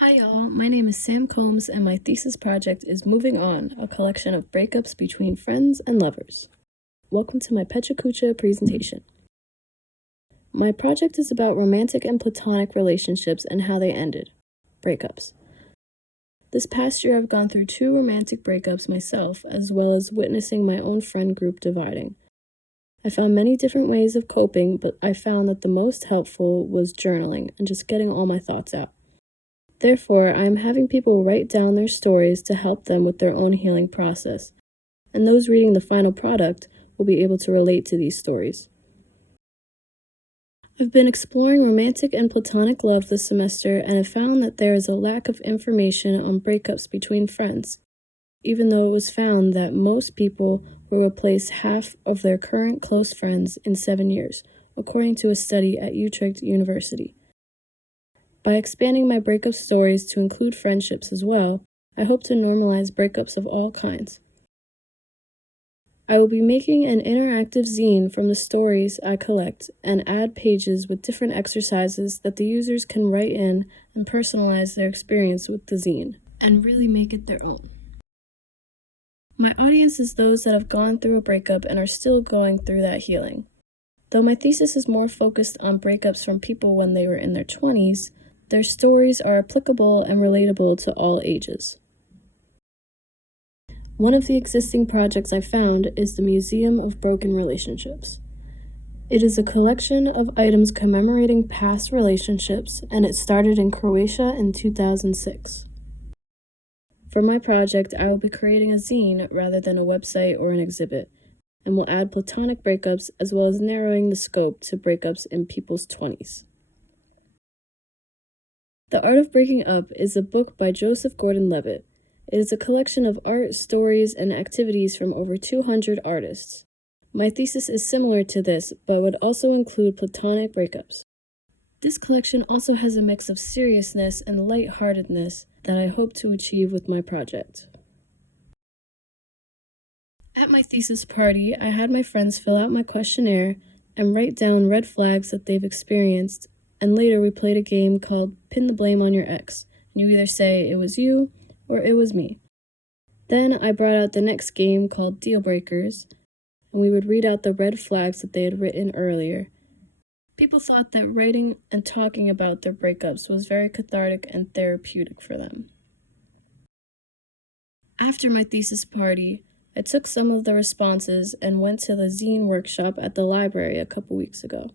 Hi y'all, my name is Sam Combs and my thesis project is Moving On, a collection of breakups between friends and lovers. Welcome to my Pecha Kucha presentation. My project is about romantic and platonic relationships and how they ended. Breakups. This past year I've gone through 2 romantic breakups myself, as well as witnessing my own friend group dividing. I found many different ways of coping, but I found that the most helpful was journaling and just getting all my thoughts out. Therefore, I am having people write down their stories to help them with their own healing process, and those reading the final product will be able to relate to these stories. I've been exploring romantic and platonic love this semester and have found that there is a lack of information on breakups between friends, even though it was found that most people will replace half of their current close friends in 7 years, according to a study at Utrecht University. By expanding my breakup stories to include friendships as well, I hope to normalize breakups of all kinds. I will be making an interactive zine from the stories I collect and add pages with different exercises that the users can write in and personalize their experience with the zine, and really make it their own. My audience is those that have gone through a breakup and are still going through that healing. Though my thesis is more focused on breakups from people when they were in their 20s, their stories are applicable and relatable to all ages. One of the existing projects I found is the Museum of Broken Relationships. It is a collection of items commemorating past relationships, and it started in Croatia in 2006. For my project, I will be creating a zine rather than a website or an exhibit, and will add platonic breakups as well as narrowing the scope to breakups in people's 20s. The Art of Breaking Up is a book by Joseph Gordon-Levitt. It is a collection of art, stories, and activities from over 200 artists. My thesis is similar to this, but would also include platonic breakups. This collection also has a mix of seriousness and lightheartedness that I hope to achieve with my project. At my thesis party, I had my friends fill out my questionnaire and write down red flags that they've experienced, and later we played a game called Pin the Blame on Your Ex, and you either say it was you or it was me. Then I brought out the next game called Deal Breakers, and we would read out the red flags that they had written earlier. People thought that writing and talking about their breakups was very cathartic and therapeutic for them. After my thesis party, I took some of the responses and went to the zine workshop at the library a couple weeks ago.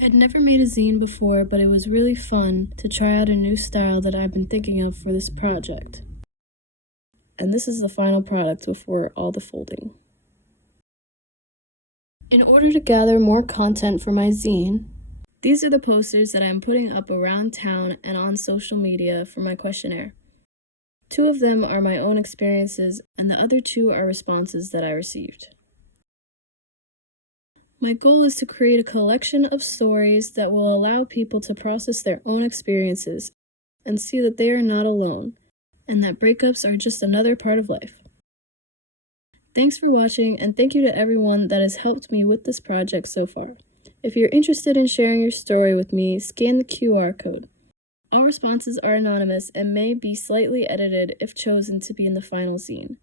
I had never made a zine before, but it was really fun to try out a new style that I've been thinking of for this project. And this is the final product before all the folding. In order to gather more content for my zine, these are the posters that I am putting up around town and on social media for my questionnaire. 2 of them are my own experiences, and the other 2 are responses that I received. My goal is to create a collection of stories that will allow people to process their own experiences and see that they are not alone, and that breakups are just another part of life. Thanks for watching, and thank you to everyone that has helped me with this project so far. If you're interested in sharing your story with me, scan the QR code. All responses are anonymous and may be slightly edited if chosen to be in the final zine.